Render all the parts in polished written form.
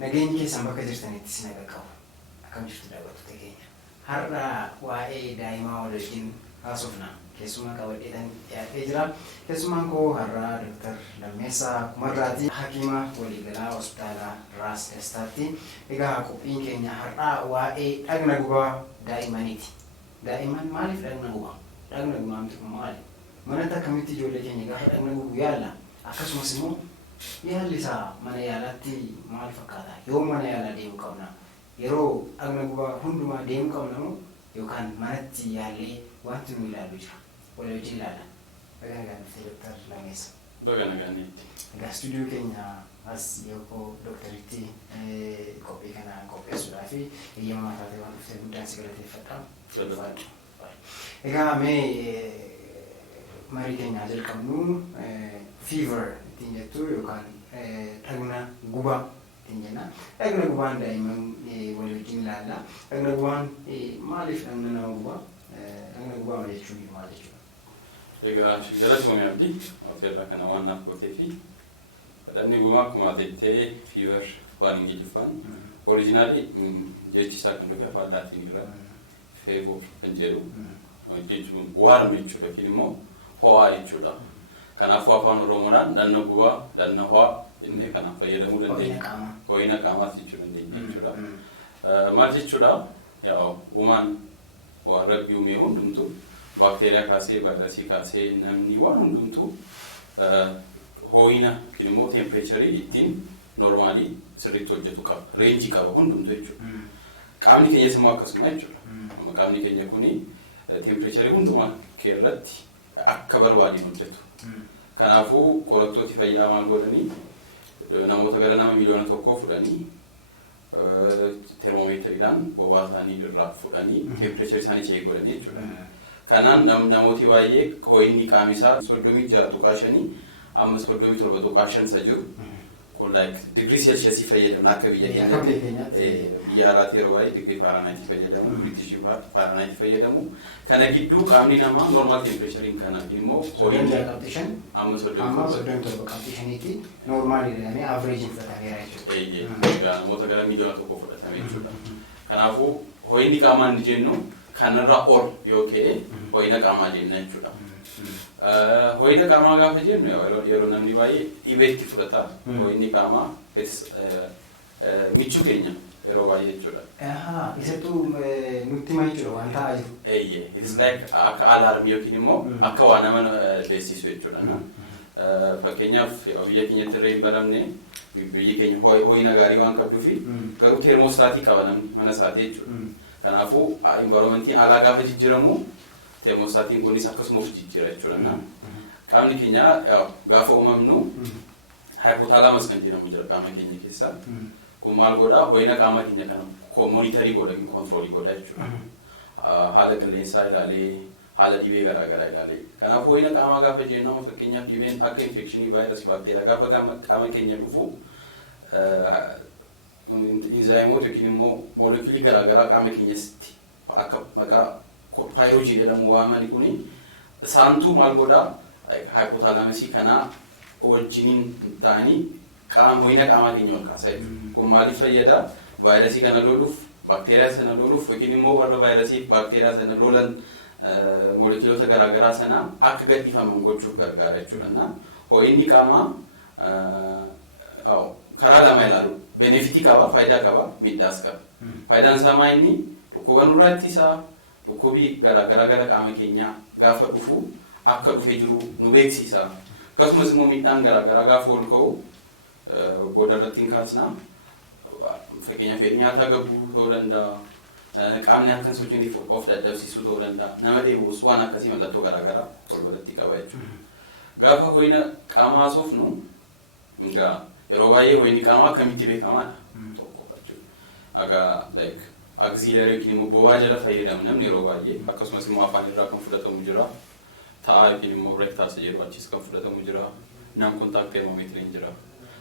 Nageenyi keessan bakka jirtanitti si naga qabu. Akkam jirtu daawwattoota keenya. Har'a waa'ee daa'imaa waliin haasofna. Keessumaa qabadheedhaan dhiyaatee jira. Keessumaan koo har'a Dr. Lammeessaa Kumarraati. Hakiima waliigalaa hospitaala Raas Dastaatti. Egaa qophiin keenya har'a waa'ee dhagna gubaa daa'immaniiti. Daa'imman maaliif dhagna gubaa? Dhagna gubaa maali? Manatti akkamitti ijoollee keenya gaafa dhagna gubuu yaalla? Akkasumas immoo yaalli isaa mana yaalaatti maal fakkaata? Yoo mana yaalaa deemuu qabna, yeroo dhagna gubaa hundumaa deemuu qabna moo yookaan manatti yaallee wanti nu ilaallu jira? Wal wajjin ilaalla. Baga nagaan Dr. Lammeessaa. Baga nagaanitti. Egaa stuudiyoo keenya as Yookoo Doctor-7024 qophii kana qopheessuudhaa fi eeyyamaa taatee waan dhuftee guddaan si galateeffadha. Egaa mee marii keenyaa jalqabnu fever ittiin jettu yookaan dhagna gubaa ittiin jenna. Dhagna gubaan daa'imman wal wajjin ilaalla. Dhagna gubaan maaliif dhagna nama gubaa? Dhagna gubaa jechuun maal jechuudha? Egaa galatoomi abdii ofirraa kana waan naaf gootee fi dhagni gubaa akkuma jettee fever waan hin jiffaan oriijinaali jechi isaa kan dhufe afaan laatiin irraa fever kan jedhu jechuun waarme jechuudha yookiin immoo ho'aa jechuudha. Kanaafuu afaan Oromoodhaan dhagna gubaa, dhagna ho'aa jennee kanaaf fayyadamuu dandeenya. Ho'ina qaamaas jechuu dandeenya jechuudha. Maal jechuudha? Uumaan waan rabbii uumee hundumtuu baakteeriyaa kaasee, vaayirasii kaasee namni waan hundumtuu ho'ina yookiin immoo teempireecharii ittiin normaalii sirriitti hojjetu qaba. Reenjii qaba hundumtuu jechuudha. Qaamni keenyas immoo akkasuma jechuudha. Qaamni keenya kuni teempireecharii hundumaa keerratti akka barbaadeen hojjetu. Kanaafuu qorattooti fayyaa maal godhanii namoota gara nama miliyoona tokkoo fudhanii termoomeetiriidhaan bobaa isaanii irraa fudhanii teempireecharii isaanii cheek godhanii jechuudha. Kanaan namooti baay'ee ho'inni qaamisaa 36.5 amma 37.5 jiru. Like degree Celsius fayyadamna akka biyya keenyaatti biyya alaatti yeroo baay'ee degree Fahrenheit fayyadamu, British Fahrenheit fayyadamu. Kana gidduu qaamni namaa normal temperature kana immoo ho'inni amma 37.5 normal jedhamee average fudhatameera jechuudha. Namoota gara miliyoona tokko fudhatame jechuudha. Kanaafuu ho'inni qaamaa inni jennu kanarraa ol yoo ka'e ho'ina qaamaa jenna jechuudha. Ho'ina qaamaa gaafa jennu yeroo namni baay'ee dhibeetti fudhata. Ho'inni qaamaa michuu keenya yeroo baay'ee jechuudha. Isattuu nutti hima jechuudha waan ta'aa jiru. It's like akka alaarmii yookiin immoo akka waa nama beeksisu jechuudha. Fakkeenyaaf biyya keenyatti irra hin baramne biyyi keenya ho'ina gaarii waan qabduufi garuu teermoostaatii qaba namni mana isaatii jechuudha. Kanaafuu environmentiin alaa gaafa jijjiiramu teemostaatiin kunis akkasuma of jijjiira jechuudha. Qaamni keenya gaafa uumamnu hypothalamus kan jedhamu jira qaama keenya keessaa. Kun maal godhaa? Ho'ina qaama keenya kana monitarii godha, kontroolii godha jechuudha. Haala qilleensaa ilaalee, haala dhibee garaagaraa ilaalee. Kanaafuu ho'ina qaamaa gaafa jennu fakkeenyaaf dhibeen akka infekshinii, vaayirasii, baakteeriyaa gaafa qaama keenya dhufu inzaayimoota yookiin immoo moolekilii garaagaraa qaama keenyatti akka maqaa paayirojii jedhamu waamani kuni isaantu maal godhaa? Hypothalamusii kanaa wajjiniin ta'anii ho'ina qaamaa keenya ol kaasaa jechuudha. Kun maaliif fayyada? Vaayirasii kana loluuf, baakteeriyaa sana loluuf yookiin immoo warra vaayirasii fi baakteeriyaa sana lolan moolekiloota garaagaraa sana akka gadhiifaman gochuuf gargaara jechuudha. Ho'inni qaamaa karaa lama ilaalu. Benefitii qaba, faayidaa qaba, miidhaas qaba. Faayidaan isaa maa inni? Dhukkuba nurraa ittisa, dhukkubii garaagaraa gara qaama keenyaa gaafa dhufu akka dhufee jiru nu beeksisa. Akkasumas immoo miidhaan garaagaraa gaafa ol ka'u booda irratti hin kaasna. Fakkeenyaaf fedhii nyaataa gabuu ta'uu danda'a. Qaamni akka hin sochoone of dadhabsiisuu ta'uu danda'a. Nama dheebuus waan akkasii mallattoo garaagaraa tolbalatti qaba jechuudha. Gaafa ho'ina qaamaa haasofnu yeroo baay'ee ho'inni qaamaa akkamitti beekamaadha? Tokko jechuudha. Akka auxiliary yookiin immoo bobaa jala fayyadamu namni yeroo baay'ee akkasumas immoo afaan irraa kan fudhatamu jira. Ta'aa yookiin immoo rectus jedhu achis kan fudhatamu jira. Nam contact thermometriin jira.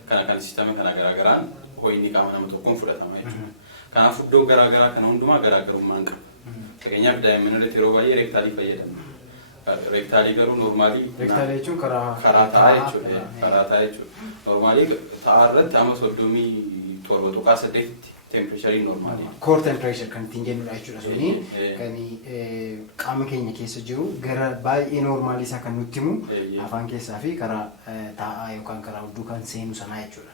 Kana sistema kana garaagaraan ho'inni qaama nama tokkoon fudhatama jechuudha. Kanaaf iddoo garaagaraa kana hundumaa garaagarummaan qaba. Fakkeenyaaf daa'imman irratti yeroo baay'ee reektaalii fayyadamu. Reektaalii garuu normaalii reektaalii jechuun karaa ta'aa jechuudha. Karaa ta'aa jechuudha. Normaalii ta'aa irratti amma 30 torba tuqaa saddeetti temperature normaali. Core temperature kan ittiin jennudha jechuudha suni kan qaama keenya keessa jiru gara baay'ee normaalii isaa kan nutti himu afaan keessaa fi karaa taa'aa yookaan karaa hudduu kan seenu sanaa jechuudha.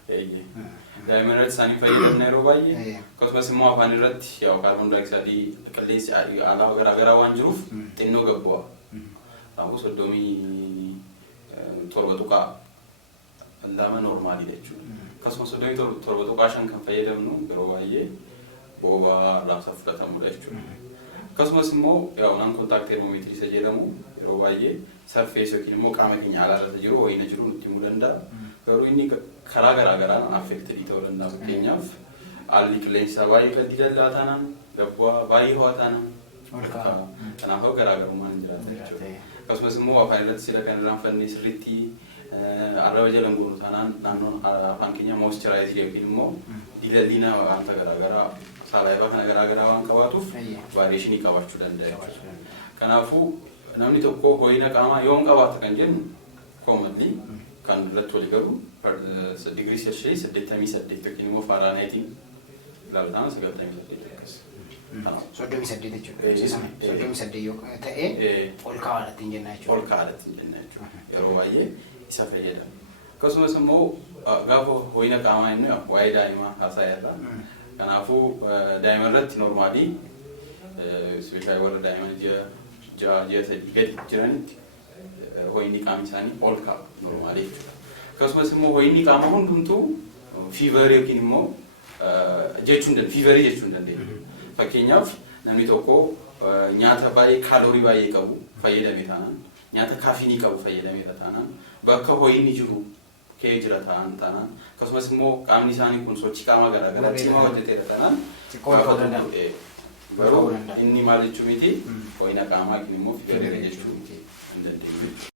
Daa'imman irratti isaanii fayyadamna yeroo baay'ee akkasumas immoo afaan irratti kaarboon daayioksaayidii qilleensi alaa garaagaraa waan jiruuf xinnoo gabbu'a. Kanaafuu 37 tuqaa laama normaalii jechuudha. Akkasumas 37 tuqaa 5 kan fayyadamnu yeroo baay'ee boobaa raabsa fudhatamudha jechuudha. Akkasumas immoo non contact thermometry isa jedhamu yeroo baay'ee surface yookiin immoo qaama keenya alaarra jiru ho'ina jiru nutti himuu danda'a. Garuu inni karaa garaagaraan affected ta'uu danda'a. Fakkeenyaaf haalli qilleensaa baay'ee gadi dallaa taanaan gabbu'aa baay'ee ho'aa taanaan ol ka'a. Kanaafuu garaagarummaan jiraata jechuudha. Akkasumas immoo afaan irratti sila kan irraanfannee sirriitti arraba jalan guuru taanaan naannoon afaan keenya moisturize yookiin immoo dilallina wanta garaagaraa saalaayibaa kana garaagaraa waan qabaatuuf variationii qabaachuu danda'a. Kanaafuu namni tokko ho'ina qaamaa yoom qabaata kan jennu commonly kan irratti walii galu digirii Celsius 88 yookiin immoo Fahrenheit ilaaluudhaan 98 akkas. 38 jechuudha. 38 yoo ta'e ol kaa'aadha ittiin jenna jechuudha. Ol kaa'aadha ittiin jenna jechuudha. Yeroo baay'ee isa fayyadamu. Akkasumas immoo gaafa ho'ina qaamaa inni waa'ee daa'imaa haasa'eerra. Kanaafuu daa'ima irratti normaalii ispeeshaalii warra daa'iman ji'a sadii gadi jiranitti ho'inni qaama isaanii ol kaa'u normaalii jechuudha. Akkasumas immoo ho'inni qaama hundumtuu fiivarii yookiin immoo fiivarii jechuun dandeenya. Fakkeenyaaf namni tokko nyaata baay'ee kaaloorii baay'ee qabu fayyadame taanaan nyaata kaafiinii qabu fayyadameera taanaan bakka ho'inni jiru kee jira taanaan akkasumas immoo qaamni isaanii kun sochii qaamaa garaagaraa cimaa hojjeteera taanaan garuu inni maal jechuu miti ho'ina qaamaa yookiin immoo fiivarii jechuu hin dandeenye.